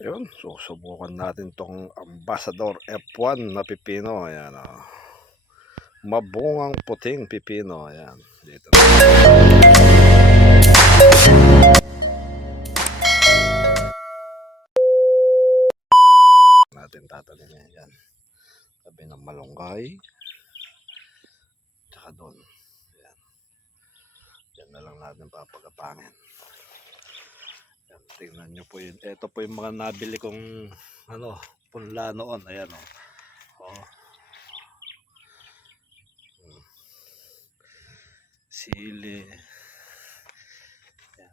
Ayun, susubukan natin tong Ambassador F1 na pipino. Ayan, oh. Mabungang puting pipino. Ayan, dito. natin tatanim yan. Tabi ng malunggay. Tsaka doon. Ayan. Yan na lang natin papagapangin. Tingnan nyo po yun. Ito po yung mga nabili kong ano, punla noon. Ayan o. Oh. Hmm. Sili. Ayan.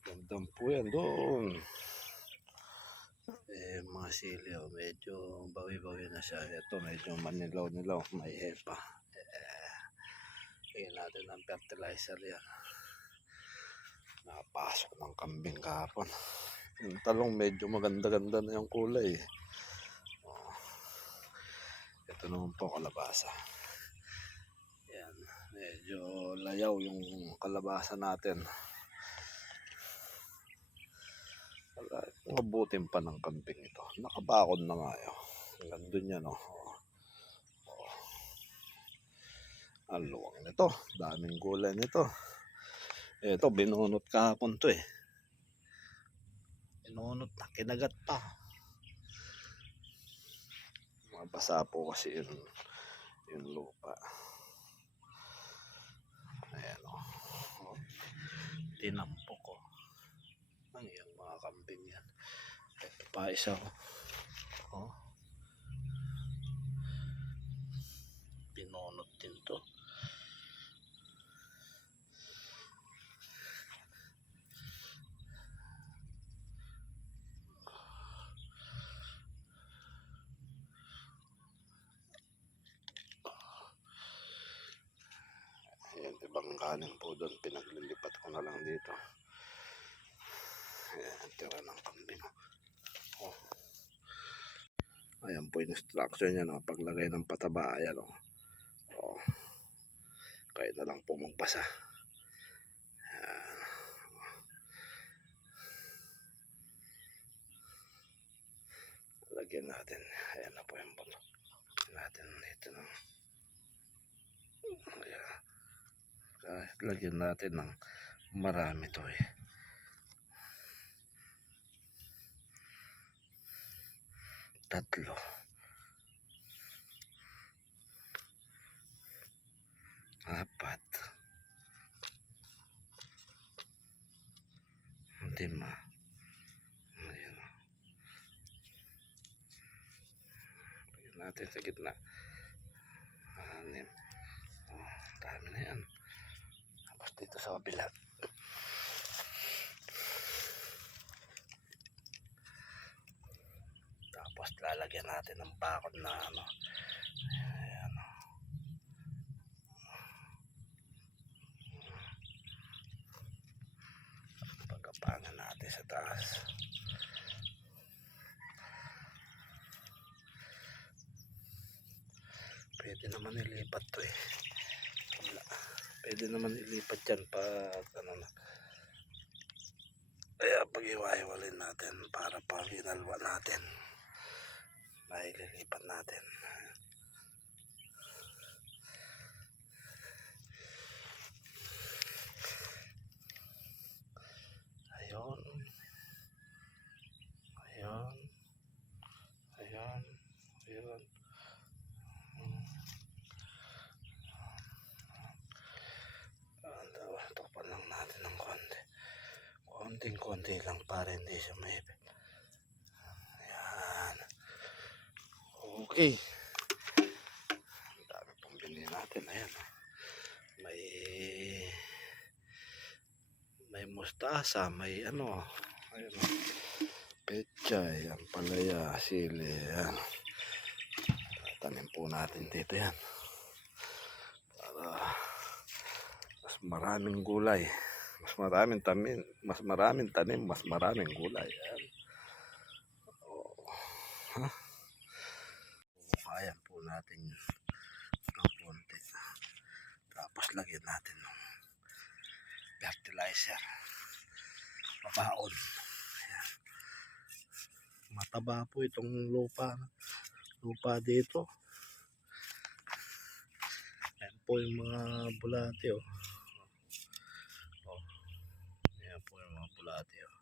Gandang po yan doon. Eh, mga sili oh, medyo bawi-bawi na siya. Ito medyo manilaw-nilaw. May hepa. Eh, Hingin natin ng fertilizer yan. Napasok ng kambing kahapon. Yung talong medyo maganda-ganda na yung kulay. Oh. Ito naman po kalabasa. Yan. Medyo layaw yung kalabasa natin. Wala, mabutin pa ng kambing ito. Nakabakod na nga yun. Hanggang dun yan, oh. oh. Ang luwang nito. Daming gulay nito. Ito, binunot kahapon to eh. Binunot na, kinagat pa. Mabasa po kasi yun, yung lupa. Ayan o. Oh. Tinampok ko. Ang iyang mga kambing yan. Ito pa isa ko. Oh. Binunot din to. Ayan, kanin po doon. Pinaglilipat ko na lang dito. Ayan, tira ng kambing. Oh. Ayan po yung instruction niya. No? Paglagay ng pataba. Ayan o. Oh. Kaya na lang po magpasa. Ayan. Lagyan natin. Ayan na po yung. Lagyan natin dito ng Ayan. Kahit lagyan natin ng marami to eh. Tatlo. Apat. Lima. Ayan. Lagyan natin sa gitna. Anim. Oh, dami na yan. Dito sa kabila. Tapos lalagyan natin ng bakod na ano. Ayan. Pagkapangan natin sa taas. Pwede naman ilipat to eh. Pwede naman ilipat yan pag ano na. Kaya pag iwahiwalin natin para pag inalwa natin. Maililipat natin. Ayun. Ayun. Ayun. Ayun. Ano, takpan lang natin ng konti. Konting-konti lang para hindi siya maipit. Ayan. Okay. Ang dami pong binili natin. Ayan. May may mustasa, may ano, ayun. Pechay, ampalaya, sili, ayan. Tatanim po natin dito yan. Para mas maraming gulay. Mas maraming tanim, mas maraming tanim, mas maraming gulay. Ayan. Oh. Ha? Kayan po natin ng konti. Tapos lagyan natin ng fertilizer. Pabaon. Ayan. mataba po itong lupa lupa dito Ayan po yung mga bulate oh. Ayan bulate oh.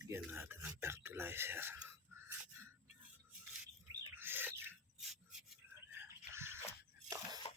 Bigyan natin ng fertilizer.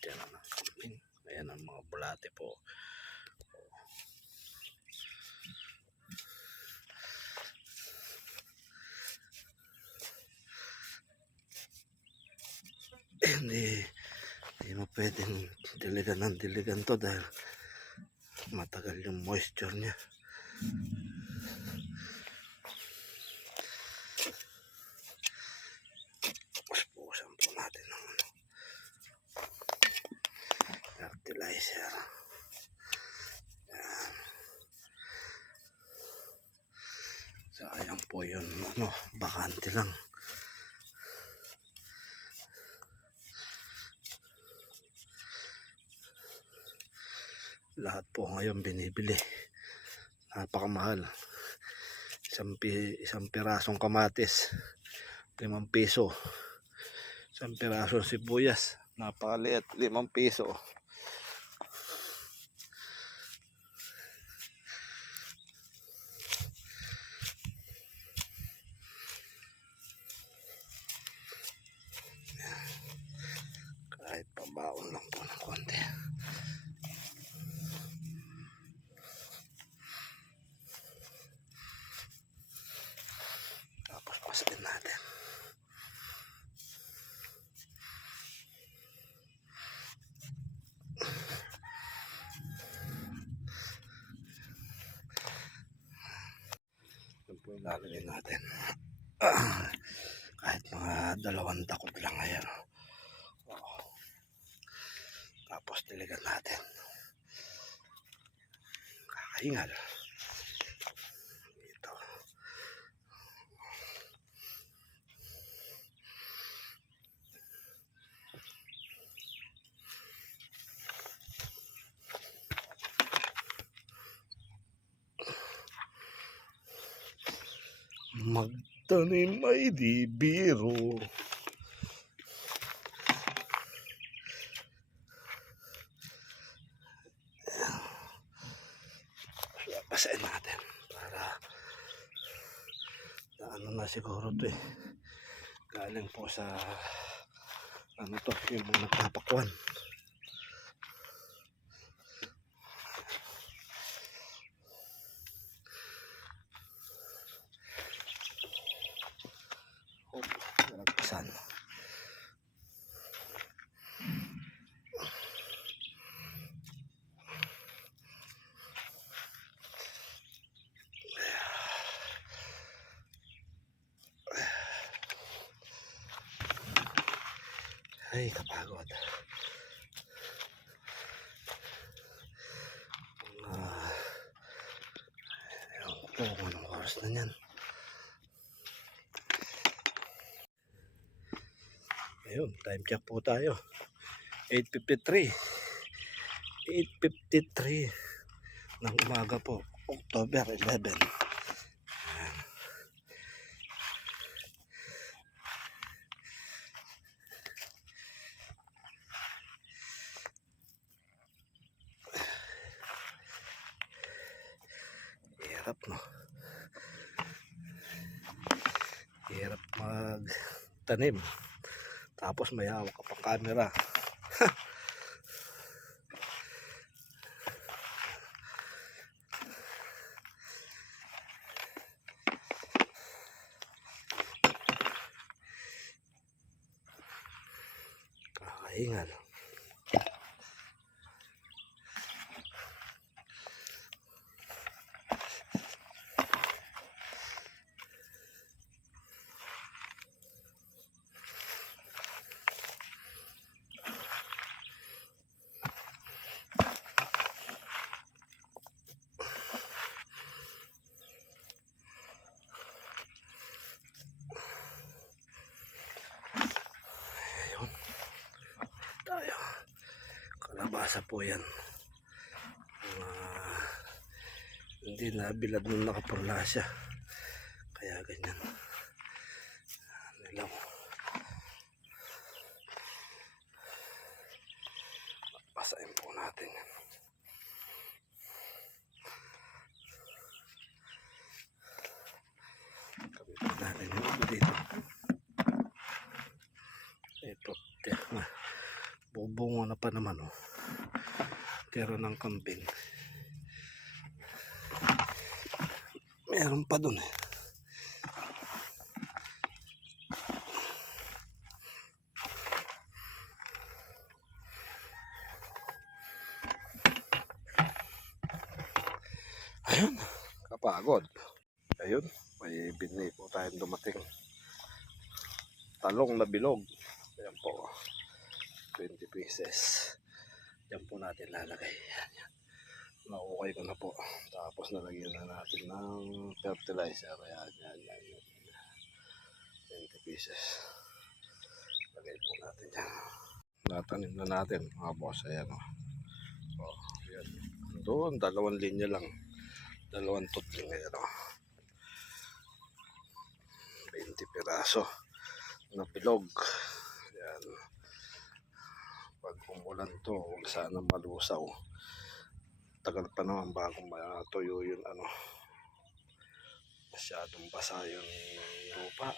Diyan ang natin. Ayan ang mga bulate po. hindi mo pwedeng diligan ng diligan to dahil matagal yung moisture niya. Puspusan po natin ng ano, fertilizer. Yan. Sayang po yun ano, bakante lang lahat po ngayon binibili. Napakamahal. Isang, isang pirasong kamatis limang piso. Isang pirasong sibuyas napakaliit limang piso kahit pabaon lang po ng konti Tapos pasakin natin. Ito po yung lalagay natin. Ah, kahit mga dalawang takot lang. Oo. Tapos diligan natin. Kakaingal. Ito. Magtanim ay di biro. Basahin natin para ano na siguro to eh. Galing po sa ano to, yung mga nagpapakwan. Ay, kapagod. Ah, ewan ko kung anong oras na yan. Ayun, time check po tayo. 8.53. 8.53 ng umaga po. October 11. Hirap no. Hirap magtanim. Tapos may hawak ka pang camera. Kakaingal. Ayun. Kalabasa po yan. Mga Hindi nabilad nung nakapurla siya. Kaya ganyan. Nilaw. Pasain po natin yan. Yung iba dito. Ito, Bubungo na pa naman oh. Tira ng kambing. Meron pa dun eh. Ayun, kapagod. Ayun, may binli po tayong dumating. Talong na bilog. Ayan po. 20 pieces. Yan po natin lalagay. Yan, yan. Ko na po. Tapos nalagyan na natin ng fertilizer. Ayan, yan, yan, yan. 20 pieces. Lagay po natin yan. Natanim na natin mga boss. Ayan o. Oh, yan. Doon, dalawang linya lang. Dalawang tutling. Ayan o. 20 piraso na bilog. Ayan umulan to, sana malusaw. Tagal pa naman bago matuyo yung ano. Masyadong basa yung lupa.